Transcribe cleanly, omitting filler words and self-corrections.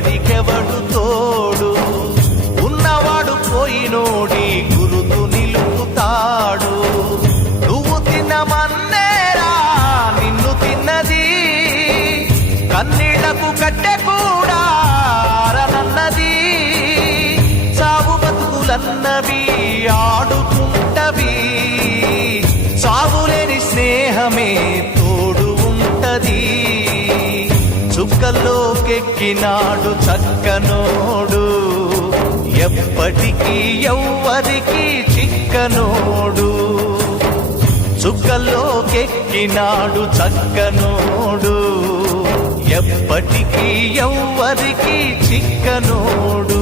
ఎవ్వడికెవడు తోడు, ఉన్నవాడు పోయినోడి గురుతు నిలుపుతాడు. నువ్వు తినమన్నేరా నిన్ను తిన్నది, కన్నీళ్లకు కట్టె కూడా ఆరనన్నది. సాగు బతుకులన్నవి ఆడుకుంటవి, సాగులేని స్నేహమే తోడు ఉంటది. చుక్కల్లోకెక్కినాడు చక్కనోడు, ఎప్పటికీ ఎవ్వరికి చిక్కనోడు. చుక్కల్లోకెక్కినాడు చక్కనోడు, ఎప్పటికీ ఎవ్వరికి చిక్కనోడు.